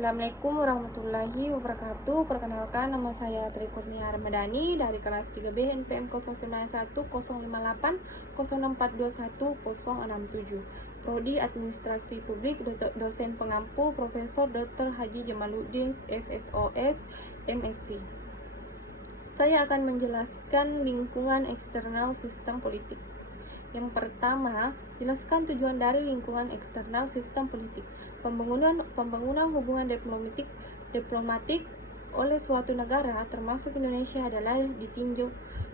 Assalamualaikum warahmatullahi wabarakatuh. Perkenalkan, nama saya Tri Kurnia Ramadhani dari kelas 3B NPM 09105806421067. Prodi Administrasi Publik, dosen pengampu Profesor Dr. Haji Jamaluddin SSOS MSc. Saya akan menjelaskan lingkungan eksternal sistem politik. Yang pertama, jelaskan tujuan dari lingkungan eksternal sistem politik. Pembangunan hubungan diplomatik oleh suatu negara, termasuk Indonesia, adalah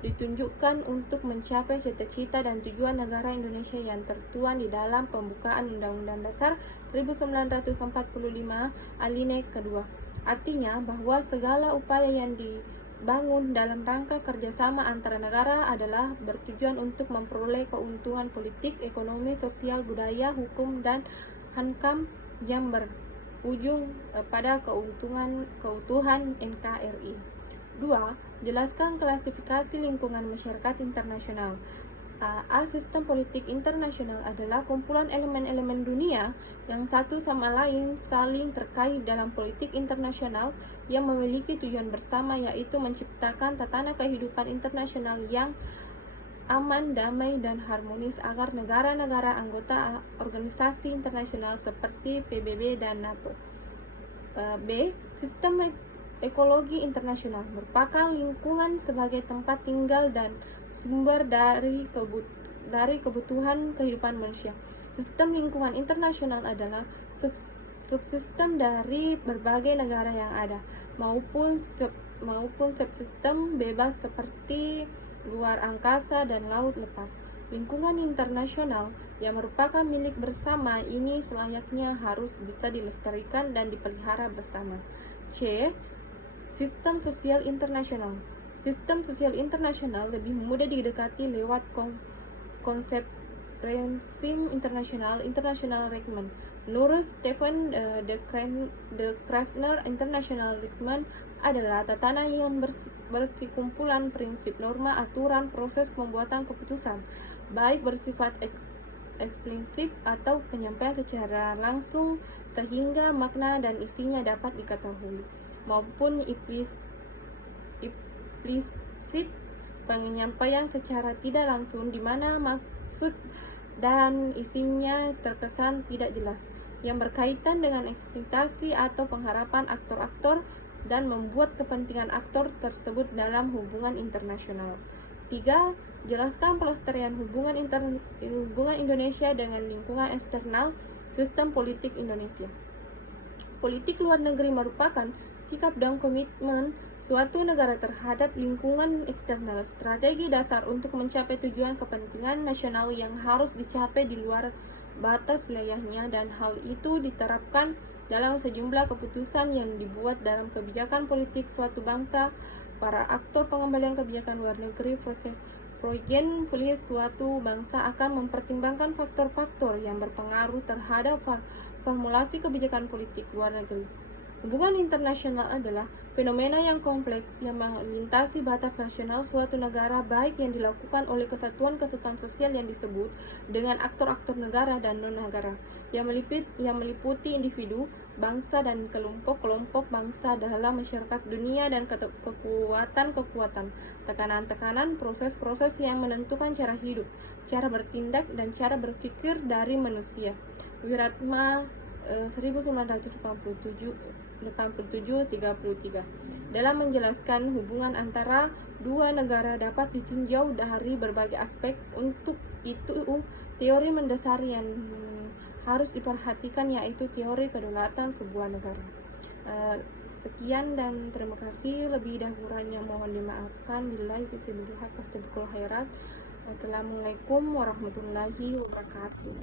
ditunjukkan untuk mencapai cita-cita dan tujuan negara Indonesia yang tertuang di dalam pembukaan Undang-Undang Dasar 1945 alinea kedua. Artinya bahwa segala upaya yang dibangun dalam rangka kerjasama antara negara adalah bertujuan untuk memperoleh keuntungan politik, ekonomi, sosial, budaya, hukum, dan hankam yang berujung pada keutuhan NKRI. 2. Jelaskan klasifikasi lingkungan masyarakat internasional. A. Sistem politik internasional adalah kumpulan elemen-elemen dunia yang satu sama lain saling terkait dalam politik internasional yang memiliki tujuan bersama, yaitu menciptakan tatanan kehidupan internasional yang aman, damai, dan harmonis agar negara-negara anggota organisasi internasional seperti PBB dan NATO. B. Sistem ekologi internasional merupakan lingkungan sebagai tempat tinggal dan sumber dari kebutuhan kehidupan manusia. Sistem lingkungan internasional adalah subsistem dari berbagai negara yang ada, maupun subsistem bebas seperti luar angkasa dan laut lepas. Lingkungan internasional yang merupakan milik bersama ini selayaknya harus bisa dilestarikan dan dipelihara bersama. C. Sistem sosial internasional. Sistem sosial internasional lebih mudah didekati lewat konsep prinsip internasional, international agreement. Menurut Stephen de Krasner, international agreement adalah tatanan yang bersikumpulan prinsip, norma, aturan, proses pembuatan keputusan, baik bersifat eksplisit atau penyampaian secara langsung sehingga makna dan isinya dapat diketahui, maupun implisit penyampaian secara tidak langsung di mana maksud dan isinya terkesan tidak jelas, yang berkaitan dengan ekspektasi atau pengharapan aktor-aktor dan membuat kepentingan aktor tersebut dalam hubungan internasional. 3. Jelaskan pelestarian hubungan Indonesia dengan lingkungan eksternal sistem politik Indonesia. Politik luar negeri merupakan sikap dan komitmen suatu negara terhadap lingkungan eksternal, strategi dasar untuk mencapai tujuan kepentingan nasional yang harus dicapai di luar batas wilayahnya, dan hal itu diterapkan dalam sejumlah keputusan yang dibuat dalam kebijakan politik suatu bangsa. Para aktor pengembalian kebijakan luar negeri progen kuliah suatu bangsa akan mempertimbangkan faktor-faktor yang berpengaruh terhadap formulasi kebijakan politik luar negeri. Hubungan internasional adalah fenomena yang kompleks yang melintasi batas nasional suatu negara, baik yang dilakukan oleh kesatuan-kesatuan sosial yang disebut dengan aktor-aktor negara dan non-negara, yang meliputi individu, bangsa, dan kelompok-kelompok bangsa dalam masyarakat dunia, dan kekuatan-kekuatan, tekanan-tekanan, proses-proses yang menentukan cara hidup, cara bertindak, dan cara berpikir dari manusia. Wiratma 1987-33 dalam menjelaskan hubungan antara dua negara dapat ditinjau dari berbagai aspek. Untuk itu, teori mendasar yang harus diperhatikan yaitu teori kedaulatan sebuah negara. Sekian dan terima kasih. Lebih dan kurangnya mohon dimaafkan. Billahi taufiq wal hidayah. Wassalamualaikum warahmatullahi wabarakatuh.